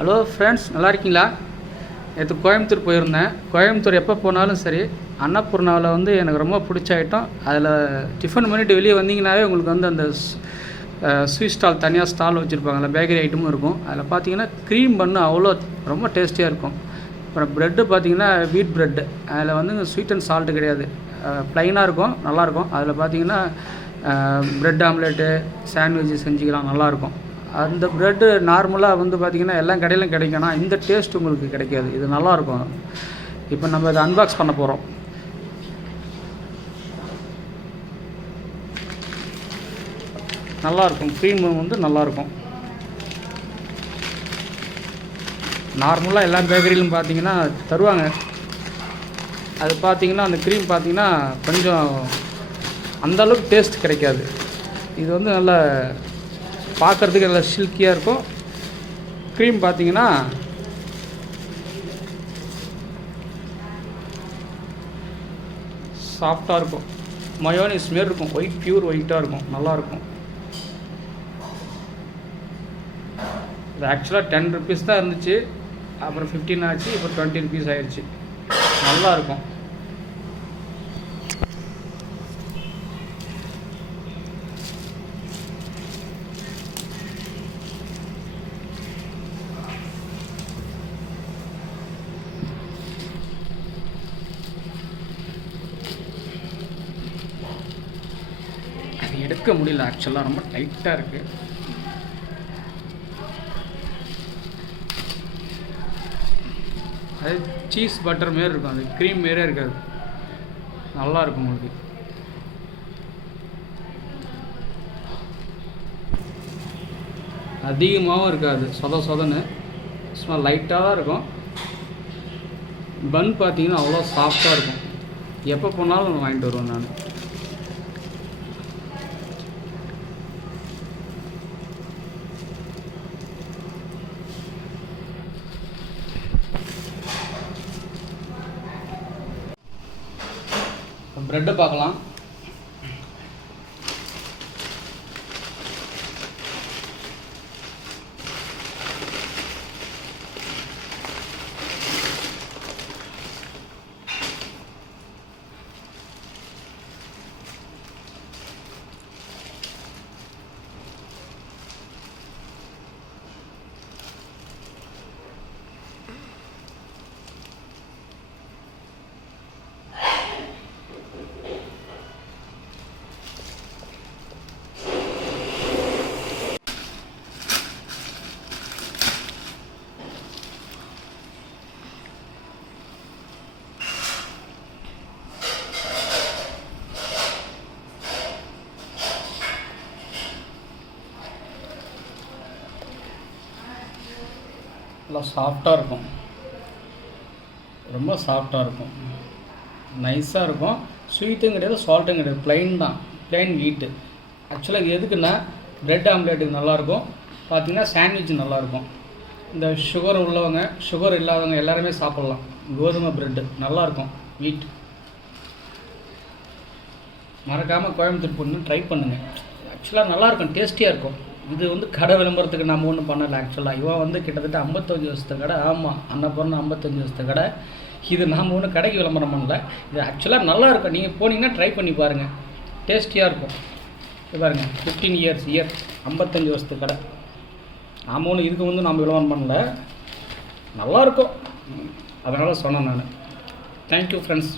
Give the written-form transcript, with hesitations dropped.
Hello friends, நல்லா இருக்கீங்களா? நேற்று கோயம்புத்தூர் போயிருந்தேன். கோயம்புத்தூர் எப்போ போனாலும் சரி, அன்னபூர்ணாவில் வந்து எனக்கு ரொம்ப பிடிச்ச ஐட்டம். அதில் டிஃபன் பண்ணிவிட்டு வெளியே வந்தீங்கன்னாவே உங்களுக்கு வந்து அந்த ஸ்வீட் ஸ்டால் தனியாக ஸ்டால் வச்சுருப்பாங்க. அதில் பேக்கரி ஐட்டமும் இருக்கும். அதில் பார்த்தீங்கன்னா க்ரீம் பண்ணு அவ்வளோ ரொம்ப டேஸ்டியாக இருக்கும். அப்புறம் ப்ரெட்டு பார்த்தீங்கன்னா வீட் ப்ரெட்டு. அதில் வந்து ஸ்வீட் அண்ட் சால்ட்டு கிடையாது, ப்ளைனாக இருக்கும், நல்லாயிருக்கும். அதில் பார்த்தீங்கன்னா ப்ரெட் ஆம்லேட்டு, சாண்ட்விட்சு செஞ்சுக்கலாம், நல்லாயிருக்கும். அந்த ப்ரெட்டு நார்மலாக வந்து பார்த்திங்கன்னா எல்லா கடையிலும் கிடைக்கும்னா இந்த டேஸ்ட் உங்களுக்கு கிடைக்காது. இது நல்லாயிருக்கும். இப்போ நம்ம இதை அன்பாக்ஸ் பண்ண போகிறோம். நல்லாயிருக்கும், க்ரீம் வந்து நல்லாயிருக்கும். நார்மலாக எல்லா பேக்கரியிலும் பார்த்தீங்கன்னா தருவாங்க. அது பார்த்திங்கன்னா அந்த க்ரீம் பார்த்திங்கன்னா கொஞ்சம் அந்தளவுக்கு டேஸ்ட் கிடைக்காது. இது வந்து நல்ல பார்க்குறதுக்கு நல்லா சில்கியாக இருக்கும். க்ரீம் பார்த்தீங்கன்னா சாஃப்டாக இருக்கும். மயோனைஸ் மாரி இருக்கும், ஒயிட், பியூர் ஒயிட்டாக இருக்கும், நல்லாயிருக்கும். இது ஆக்சுவலாக 10 rupees தான் இருந்துச்சு, அப்புறம் 15 ஆச்சு, இப்போ 20 rupees ஆயிடுச்சு. நல்லாயிருக்கும். எடுக்க முடியல, ஆக்சுவலாக ரொம்ப டைட்டாக இருக்குது. அது சீஸ் பட்டர் மாரி இருக்கும், அது க்ரீம் மாரியே இருக்காது, நல்லாயிருக்கும். உங்களுக்கு அதிகமாகவும் இருக்காது, சொதன்னு சும்மா லைட்டாக தான் இருக்கும். பன் பார்த்தீங்கன்னா அவ்வளோ சாஃப்டாக இருக்கும். எப்போ போனாலும் வாங்கிட்டு வருவேன் நான். ப்ரெட்டை பார்க்கலாம். நல்லா சாஃப்டாக இருக்கும், ரொம்ப சாஃப்டாக இருக்கும், நைஸாக இருக்கும். ஸ்வீட்டும் கிடையாது, சால்ட்டும் கிடையாது, ப்ளைன் தான், ப்ளைன் வீட்டு. ஆக்சுவலாக இது எதுக்குன்னா ப்ரெட் ஆம்லேட்டுக்கு நல்லாயிருக்கும். பார்த்திங்கன்னா சாண்ட்விட்ச் நல்லாயிருக்கும். இந்த சுகர் உள்ளவங்க, சுகர் இல்லாதவங்க எல்லாருமே சாப்பிட்லாம். கோதுமை ப்ரெட்டு நல்லாயிருக்கும், வீட். மறக்காமல் கோயம்புத்தூர் பொண்ணு ட்ரை பண்ணுங்கள். ஆக்சுவலாக நல்லாயிருக்கும், டேஸ்டியாக இருக்கும். இது வந்து கடை விளம்பரத்துக்கு நம்ம ஒன்றும் பண்ணலை. ஆக்சுவலாக இவன் வந்து கிட்டத்தட்ட 55 வருஷத்து கடை. ஆமாம், அன்னபூர்ணா 55 வருஷத்து கடை. இது நாம் ஒன்றும் கடைக்கு விளம்பரம் பண்ணல. இது ஆக்சுவலாக நல்லாயிருக்கும். நீங்கள் போனீங்கன்னா ட்ரை பண்ணி பாருங்கள், டேஸ்டியாக இருக்கும். இது பாருங்கள், 15 இயர் 55 வருஷத்து கடை. நாம் ஒன்று இதுக்கு வந்து நம்ம விளம்பரம் பண்ணல, நல்லாயிருக்கும், அதனால் சொன்னேன் நான். Thank you friends.